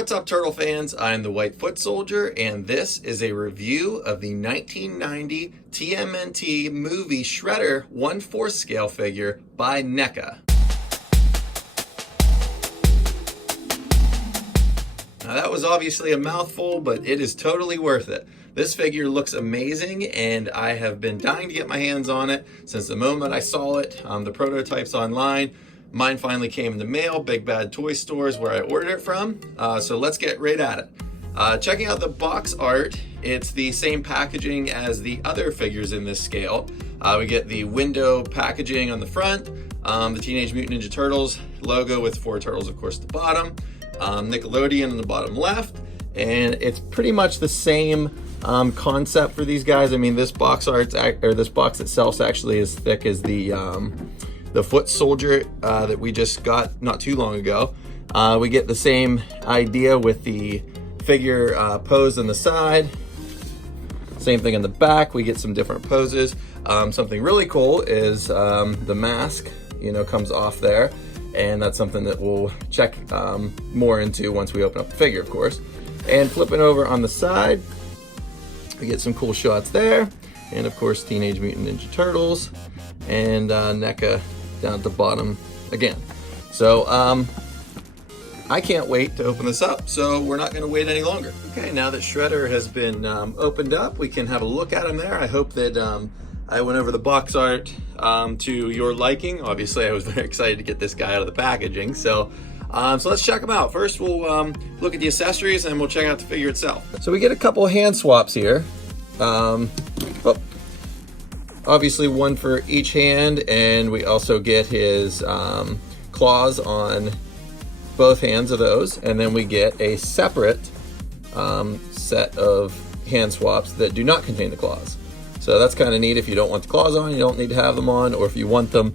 What's up, Turtle fans? I'm the White Foot Soldier, and this is a review of the 1990 TMNT movie Shredder 1/4 scale figure by NECA. Now that was obviously a mouthful, but it is totally worth it. This figure looks amazing, and I have been dying to get my hands on it since the moment I saw it. The prototypes online. Mine finally came in the mail, Big Bad Toy Stores, where I ordered it from. So let's get right at it. Checking out the box art, it's the same packaging as the other figures in this scale. We get the window packaging on the front, the Teenage Mutant Ninja Turtles logo with 4 turtles, of course, at the bottom, Nickelodeon on the bottom left, and it's pretty much the same concept for these guys. I mean, this box art, or this box itself, is actually as thick as the Foot Soldier that we just got not too long ago. We get the same idea with the figure pose on the side. Same thing in the back. We get some different poses. Something really cool is the mask, comes off there. And that's something that we'll check more into once we open up the figure, of course. And flipping over on the side, we get some cool shots there. And of course, Teenage Mutant Ninja Turtles and NECA down at the bottom again. So I can't wait to open this up, so we're not going to wait any longer. Okay, now that Shredder has been opened up, we can have a look at him there. I hope that I went over the box art to your liking. Obviously, I was very excited to get this guy out of the packaging, so let's check him out. First, we'll look at the accessories, and we'll check out the figure itself. So we get a couple of hand swaps here. Obviously one for each hand, and we also get his claws on both hands of those, and then we get a separate set of hand swaps that do not contain the claws. So that's kind of neat. If you don't want the claws on, you don't need to have them on, or if you want them,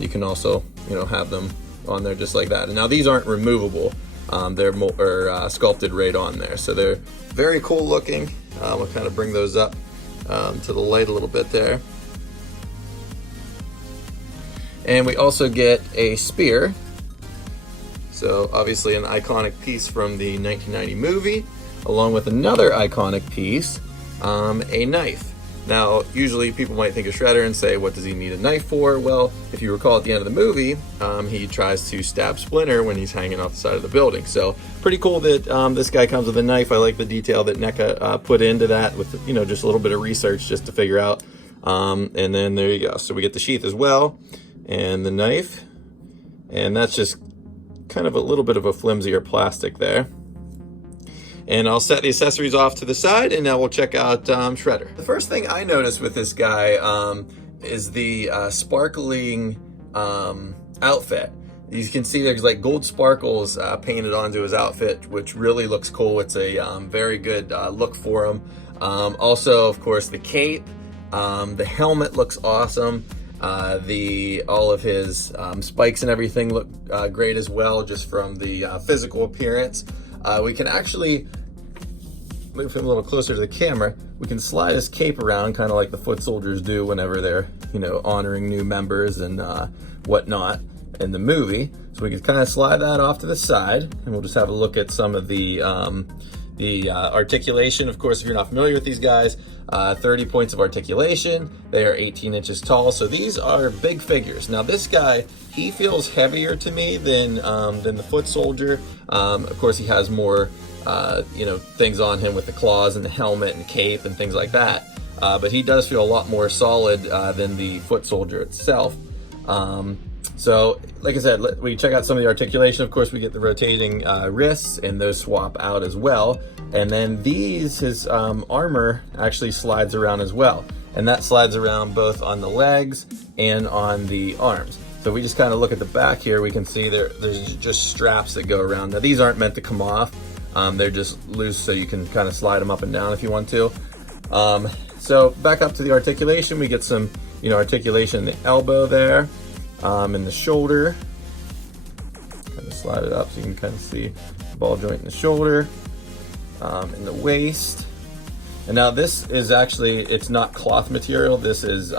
you can also have them on there just like that. And now these aren't removable. They're more sculpted right on there, so they're very cool looking. We'll kind of bring those up to the light a little bit there. And we also get a spear. So obviously an iconic piece from the 1990 movie, along with another iconic piece, a knife. Now, usually people might think of Shredder and say, what does he need a knife for? Well, if you recall at the end of the movie, he tries to stab Splinter when he's hanging off the side of the building. So pretty cool that this guy comes with a knife. I like the detail that NECA put into that with, just a little bit of research just to figure out. And then there you go. So we get the sheath as well, and the knife. And that's just kind of a little bit of a flimsier plastic there. And I'll set the accessories off to the side, and now we'll check out Shredder. The first thing I noticed with this guy is the sparkling outfit. You can see there's like gold sparkles painted onto his outfit, which really looks cool. It's a very good look for him. Also, of course, the cape, the helmet looks awesome. All of his spikes and everything look great as well, just from the physical appearance. We can actually move him a little closer to the camera. We can slide his cape around, kind of like the foot soldiers do whenever they're, honoring new members and whatnot in the movie. So we can kind of slide that off to the side, and we'll just have a look at some of the articulation. Of course, if you're not familiar with these guys, 30 points of articulation. They are 18 inches tall, so these are big figures. Now this guy, he feels heavier to me than the Foot Soldier. Of course, he has more things on him with the claws and the helmet and cape and things like that. But he does feel a lot more solid than the Foot Soldier itself. So, like I said, we check out some of the articulation. Of course, we get the rotating wrists, and those swap out as well. And then his armor actually slides around as well. And that slides around both on the legs and on the arms. So we just kind of look at the back here, we can see there's just straps that go around. Now, these aren't meant to come off. They're just loose, so you can kind of slide them up and down if you want to. So back up to the articulation, we get some articulation in the elbow there. In the shoulder, kind of slide it up so you can kind of see the ball joint in the shoulder, in the waist. And now this is actually, it's not cloth material, this is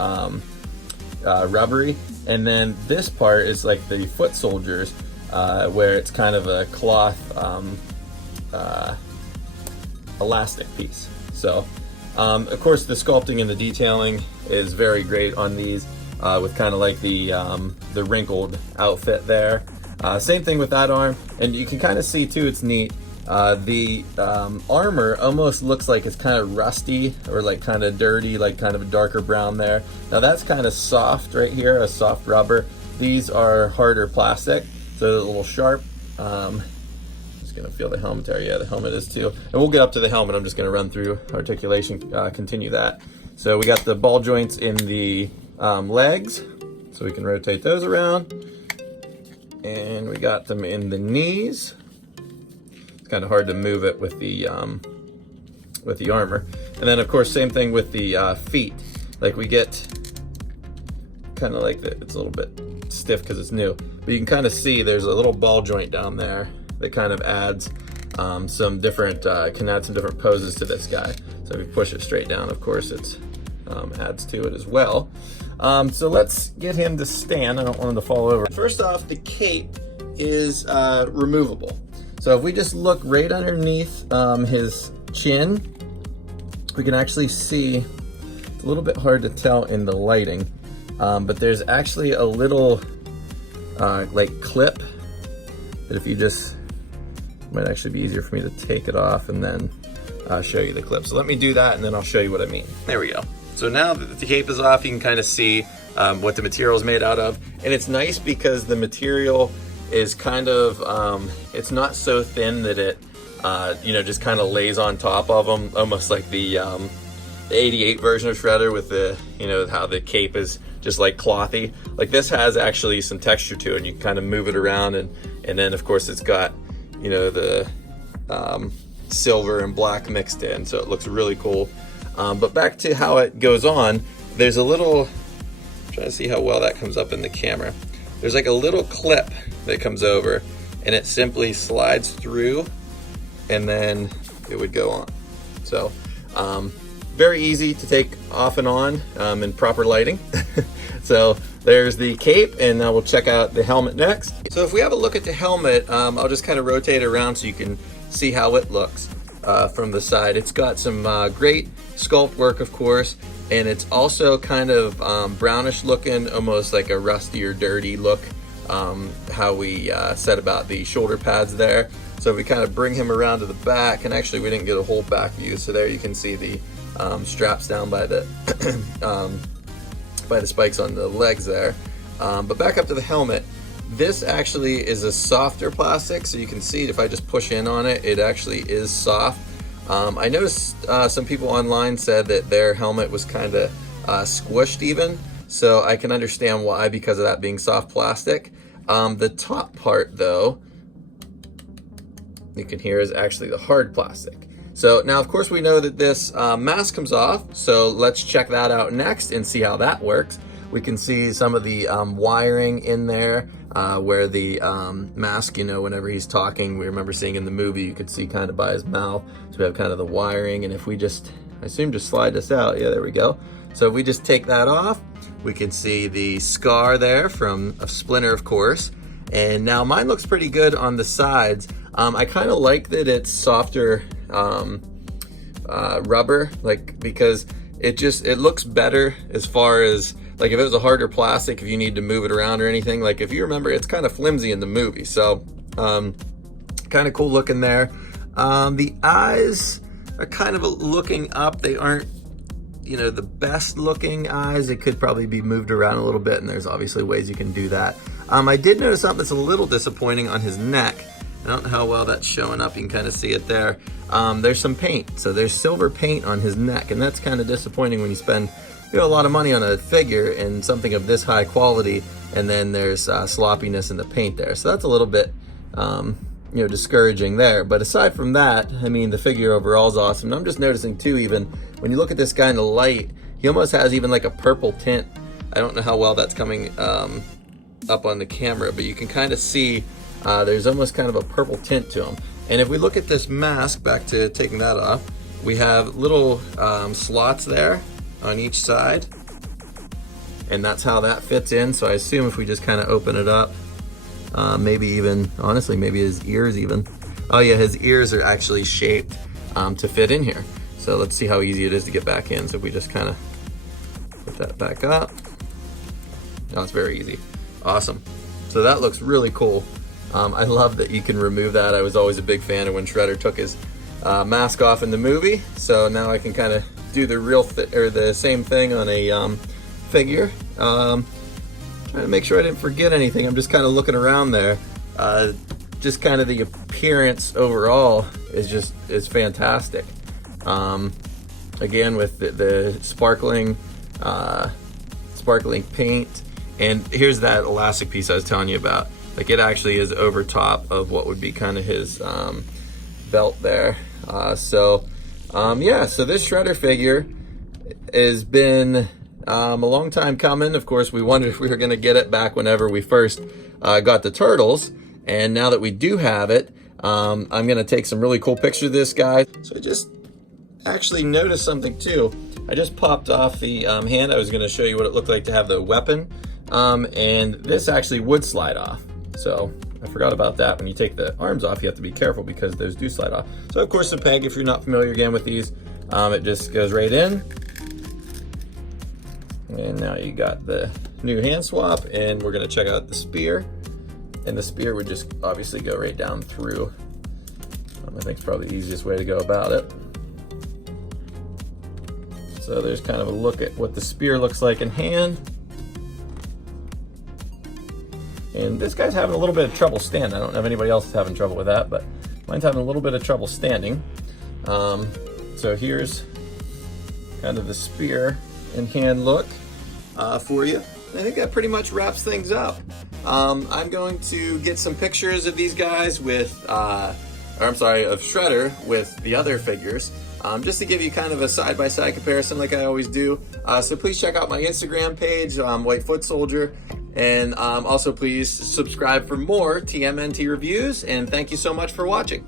rubbery. And then this part is like the Foot Soldiers, where it's kind of a cloth elastic piece. So of course the sculpting and the detailing is very great on these, with kind of like the wrinkled outfit there. Same thing with that arm, and you can kind of see too, it's neat. The armor almost looks like it's kind of rusty or like kind of dirty, like kind of a darker brown there. Now that's kind of soft right here, a soft rubber. These are harder plastic, so they're a little sharp. Just gonna feel the helmet there. Yeah, the helmet is too. And we'll get up to the helmet. I'm just gonna run through articulation, continue that. So we got the ball joints in the legs, so we can rotate those around. And we got them in the knees. It's kind of hard to move it with the armor. And then of course, same thing with the feet. Like we get kind of like it's a little bit stiff because it's new, but you can kind of see there's a little ball joint down there that kind of adds some different, can add some different poses to this guy. So if you push it straight down, of course, it's adds to it as well. So let's get him to stand. I don't want him to fall over. First off, the cape is removable. So if we just look right underneath his chin, we can actually see, it's a little bit hard to tell in the lighting, but there's actually a little like clip that if you just, it might actually be easier for me to take it off and then show you the clip. So let me do that and then I'll show you what I mean. There we go. So now that the cape is off, you can kind of see what the material is made out of. And it's nice because the material is kind of, it's not so thin that it, you know, just kind of lays on top of them, almost like the 88 version of Shredder with the, you know, how the cape is just like clothy. Like this has actually some texture to it, and you can kind of move it around, and then of course it's got, you know, the silver and black mixed in, so it looks really cool. But back to how it goes on, there's a little, I'm trying to see how well that comes up in the camera. There's like a little clip that comes over, and it simply slides through, and then it would go on. So very easy to take off and on in proper lighting. So there's the cape, and we'll check out the helmet next. So if we have a look at the helmet, I'll just kind of rotate it around so you can see how it looks from the side. It's got some great sculpt work, of course, and it's also kind of brownish looking, almost like a rusty or dirty look, how we said about the shoulder pads there. So we kind of bring him around to the back, and actually we didn't get a whole back view, so there you can see the straps down by the by the spikes on the legs there. But back up to the helmet, this actually is a softer plastic, so you can see if I just push in on it, it actually is soft. I noticed some people online said that their helmet was kind of squished even, so I can understand why, because of that being soft plastic. The top part though, you can hear, is actually the hard plastic. So now of course we know that this mask comes off, so let's check that out next and see how that works. We can see some of the wiring in there where the mask, you know, whenever he's talking, we remember seeing in the movie, you could see kind of by his mouth. So we have kind of the wiring, and if we just, I assume just slide this out, yeah, there we go. So if we just take that off, we can see the scar there from a splinter, of course. And now mine looks pretty good on the sides. I kind of like that it's softer rubber, like, because it looks better as far as, like, if it was a harder plastic, if you need to move it around or anything, like if you remember, it's kind of flimsy in the movie. So kind of cool looking there. The eyes are kind of looking up. They aren't, you know, the best looking eyes. They could probably be moved around a little bit, and there's obviously ways you can do that. I did notice something that's a little disappointing on his neck. I don't know how well that's showing up. You can kind of see it there. There's some paint. So there's silver paint on his neck, and that's kind of disappointing when you spend, you know, a lot of money on a figure and something of this high quality, and then there's sloppiness in the paint there. So that's a little bit, you know, discouraging there. But aside from that, I mean, the figure overall is awesome. And I'm just noticing too, even when you look at this guy in the light, he almost has even like a purple tint. I don't know how well that's coming up on the camera, but you can kind of see there's almost kind of a purple tint to him. And if we look at this mask, back to taking that off, we have little slots there on each side, and that's how that fits in. So I assume if we just kind of open it up, maybe even, honestly, maybe his ears even, Oh yeah, his ears are actually shaped to fit in here. So let's see how easy it is to get back in. So if we just kind of put that back up. Oh, it's very easy. Awesome. So that looks really cool. I love that you can remove that. I was always a big fan of when Shredder took his mask off in the movie. So now I can kind of do the the same thing on a figure. Trying to make sure I didn't forget anything. I'm just kind of looking around there. Just kind of the appearance overall is fantastic. Again, with the sparkling paint, and here's that elastic piece I was telling you about. Like, it actually is over top of what would be kind of his belt there. Yeah, so this Shredder figure has been a long time coming. Of course, we wondered if we were going to get it back whenever we first got the Turtles, and now that we do have it, I'm going to take some really cool pictures of this guy. So I just actually noticed something too. I just popped off the hand. I was going to show you what it looked like to have the weapon, and this actually would slide off. So I forgot about that. When you take the arms off, you have to be careful because those do slide off. So of course the peg, if you're not familiar again with these, it just goes right in. And now you got the new hand swap, and we're gonna check out the spear. And the spear would just obviously go right down through. I think it's probably the easiest way to go about it. So there's kind of a look at what the spear looks like in hand. And this guy's having a little bit of trouble standing. I don't know if anybody else is having trouble with that, but mine's having a little bit of trouble standing. So here's kind of the spear in hand look for you. I think that pretty much wraps things up. I'm going to get some pictures of these guys with, of Shredder with the other figures, just to give you kind of a side-by-side comparison like I always do. So please check out my Instagram page, White Foot Soldier, and also please subscribe for more TMNT reviews, and thank you so much for watching.